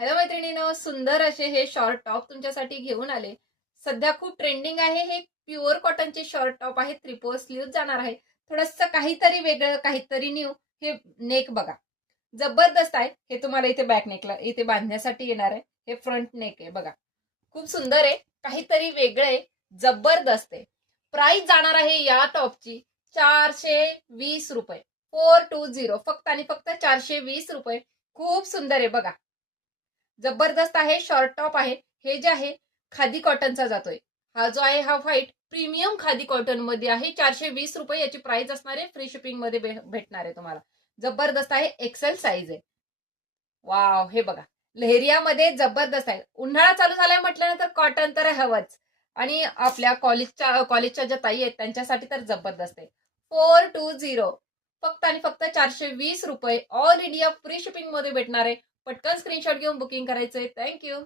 Hello मैत्रिणींनो, सुंदर असे हे शॉर्ट टॉप तुमच्यासाठी घेऊन आले. सध्या खूप ट्रेंडिंग आहे. हे प्युअर कॉटनचे शॉर्ट टॉप आहे. ट्रिपल स्लीव्ह जाणार आहे. थोडंसं काहीतरी वेगळं, काहीतरी न्यू. हे नेक बघा, जबरदस्त आहे. हे तुम्हाला इथे बॅक नेकला इथे बांधण्यासाठी येणार आहे. हे फ्रंट नेक आहे बघा, खूप सुंदर आहे, काहीतरी वेगळं आहे, जबरदस्त आहे. प्राइस जाणार आहे या टॉपची 420 रुपये. 420, फक्त आणि फक्त 420 रुपये. खूप सुंदर आहे बघा, जबरदस्त आहे. शॉर्ट टॉप आहे. हे जे आहे खादी कॉटनचा जातोय. हा जो आहे हा व्हाईट प्रीमियम खादी कॉटन मध्ये आहे. 420 रुपये याची प्राइस असणार आहे. फ्री शिपिंग मध्ये भेटणार आहे तुम्हाला. जबरदस्त आहे, एक्सेल साईज आहे. वाव, हे बघा लेहरियामध्ये जबरदस्त आहे. उन्हाळा चालू झालाय म्हटल्यानंतर कॉटन तर हवंच. आणि आपल्या कॉलेजच्या ज्या ताई आहेत त्यांच्यासाठी तर जबरदस्त आहे. 420, फक्त आणि फक्त 420 रुपये. ऑल इंडिया फ्री शिपिंग मध्ये भेटणार आहे. पटकन स्क्रीनशॉट घेऊन बुकिंग करायचंय. थँक्यू.